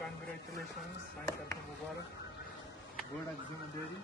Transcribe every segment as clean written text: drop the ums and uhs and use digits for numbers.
Congratulations, Sankarta Mubarak. Good Zimmedari.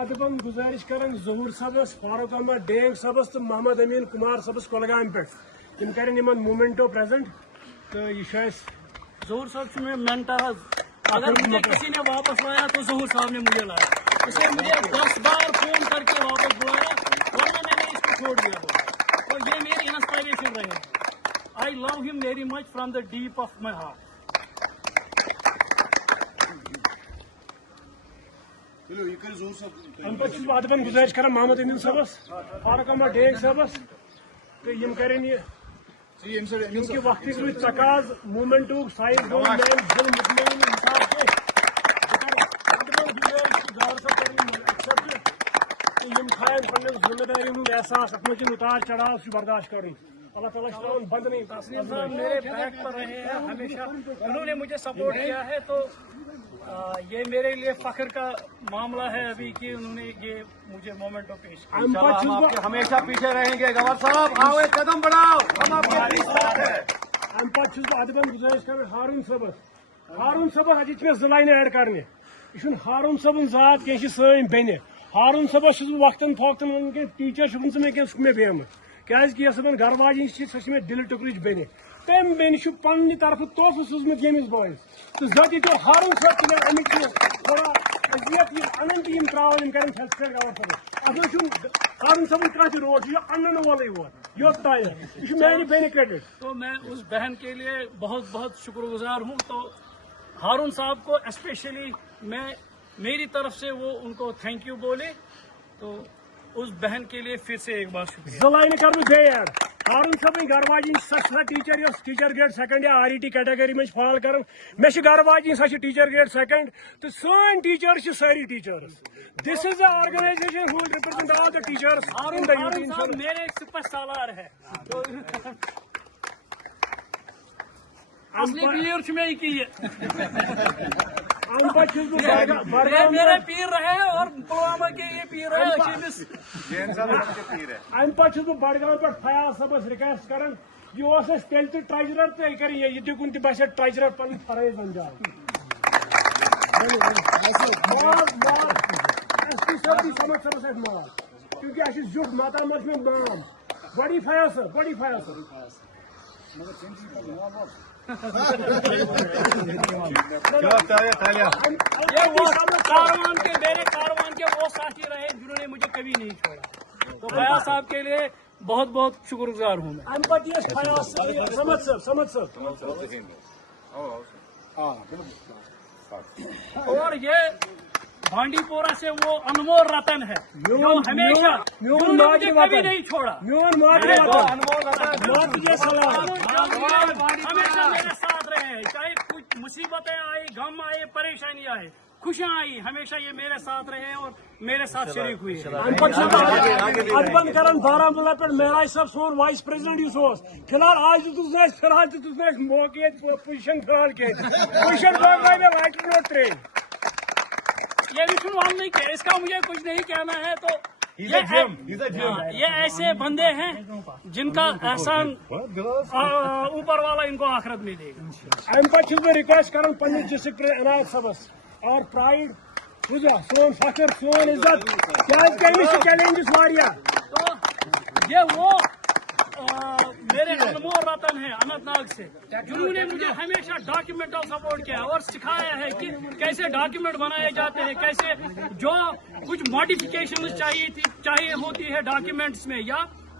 ادبن گزارش کران ظہور صبس فاروق احمد ڈینگ صبس تو محمد امین کمار صبس کولگام پہ تم کریں مومنٹو پریزنٹ تو یہ ظہور صاحب میں مینٹر اگر مجھے کسی نے واپس لایا تو ظہور صاحب نے مجھے لایا. اسے مجھے 10 بار فون کر کے واپس بلایا ورنہ میں نے اس کو چھوڑ دیا ہوگا. اور یہ میری انسپائریشن رہے. آئی لو ہم very much from the deep of my heart. ادبن گزارش کران محمد امین صبس فاروق احمد ڈینگ صبس تو یم کریں یہ کہ وقت روز تقاض مومنٹو سائز گو میان دل مطمئن حساب سے یم تھائن پنن ذمہ داری ہند احساس ات مجھے اتار چڑھاؤ سے برداشت کریں. اللہ تعالیٰ سے بند نہیں. تسلیم صاحب میرے بیک پر رہے ہیں ہمیشہ. انہوں نے مجھے سپورٹ کیا ہے تو یہ میرے لیے فخر کا معاملہ ہے ابھی کہ انہوں نے یہ مجھے مومنٹو پیش کیا. ہم آپ کے ہمیشہ پیچھے رہیں گے گورنر صاحب. آؤ ایک قدم بڑھاؤ, ہم آپ کے ساتھ ہیں. ام پتہ ادبن گزارش کر ہارون صبس اتھ میں 2 لائنیں ایڈ کرنے. یہ ہارون صبن ذات کی سن بین. ہارون صبس وقتاً فوقتاً ون ٹیچر مے کی بیمت کیا صبن گھر واجن سہ مے دل ٹکرچ بین. تم بین پنہ طرف تحفہ سوزمت یمس بوائس تو ذاتی تو ہارون صاحب تھی امیک تھوڑا اذیت ان تم تراؤن کریں فیلسفیٹ گورنر صاحب. ہارون صاحب کھانا روڈ یہ ان وولے ووت یوت تان یہ میانہ بین کریڈٹ. تو میں اس بہن کے لیے بہت بہت شکر گزار ہوں. تو ہارون صاحب کو اسپیشلی میں میری طرف سے وہ ان کو تھینک یو بولے. تو اس بہن کے لیے پھر سے ایک بار شکریہ. 2 لائنیں کر بیڈ. ہارون صاحب گھر واجن سہ ٹیچر اس ٹیچر گریڈ 2 یا RET کیٹگری میں فال کر مے گھر واجن سہ ٹیچر گریڈ 2 تو سن ٹیچر ساری teachers. This is a organisation who represent all the teachers. Haroon sahab میرے سپر سالار ہے. اصلی پیر میں میرے پیر رہے اور پلوامہ کے یہ پیر ہے. ام پہ بڈگام پہ فیاض صبس ریکویسٹ کران یہ تیل تہ ٹریجرر تو یہ کریں یہ دکن تہ باسے ٹریجرر پن فرائض انجام. سمجھ صبس ات مال کیونکہ اہس زیٹھ ماتامت میں مام بڑی فیاض صاحب بڑی فیاض صاحب. کاروان کے میرے کاروان کے وہ ساتھی رہے جنہوں نے مجھے کبھی نہیں چھوڑا. تو فیاض صاحب کے لیے بہت بہت شکر گزار ہوں میں. ام پتہ فیاض سمجھ صاحب اور یہ بانڈی پورہ سے وہ انمول رتن ہے جو ہمیشہ مجھے کبھی نہیں چھوڑا. ہمیشہ میرے ساتھ رہے ہیں. چاہے کچھ مصیبتیں آئی, غم آئے, پریشانی آئے, خوشیاں آئی, ہمیشہ یہ میرے ساتھ رہے اور میرے ساتھ شریک ہوئی ہے. ادبن کران بارہمولہ پہ معراج صاحب سون وائس پریزیڈنٹ فی الحال آج فی الحال موقع پوزیشن فی الحال پوزیشن وائٹر نوٹ ٹرین. یہ بھی ہم نہیں کہ اس کا مجھے کچھ نہیں کہنا ہے. تو یہ ایسے بندے ہیں جن کا احسان اوپر والا ان کو آخرت میں دے گا. ام پہ میں ریکویسٹ کران پنس ڈسٹرکٹ عنایت صبس اور پرائڈ بوزا سون فخر سون عزت کیا چیلنجز واریاہ. تو یہ وہ میرے انمول رتن ہیں اننت ناگ سے جنہوں نے مجھے ہمیشہ ڈاکیومنٹل سپورٹ کیا اور سکھایا ہے کہ کیسے ڈاکیومنٹ بنائے جاتے ہیں, کیسے جو کچھ ماڈیفکیشن چاہیے ہوتی ہے ڈاکیومنٹس میں یا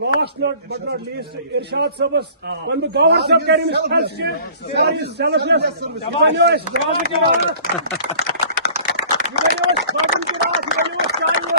Last but not least, Irshad Sabas, when the governor sab carrying his question, there is selfless. Evaluate, Dragon Kira. Evaluate, Dragon Kira. Evaluate, Chai Kira.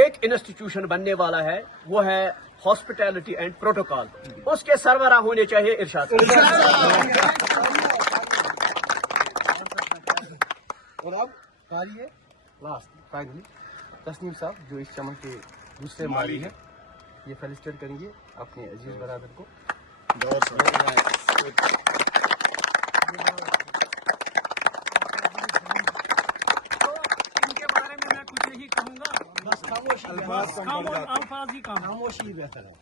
ایک انسٹیٹیوشن بننے والا ہے، وہ ہے ہاسپٹیلٹی اینڈ پروٹوکال. اس کے سربراہ ہونے چاہیے ارشاد صاحب. اور اب کاری ہے لاسٹ فائنلی تسنیم صاحب جو اس چمن کے دوسرے مالی ہیں، یہ فیلسٹیٹ کریں گے اپنے عزیز برادر کو. ان کے بارے میں کچھ نہیں کہوں گا، الفاظ ہی کام. خاموشی بہتر ہے.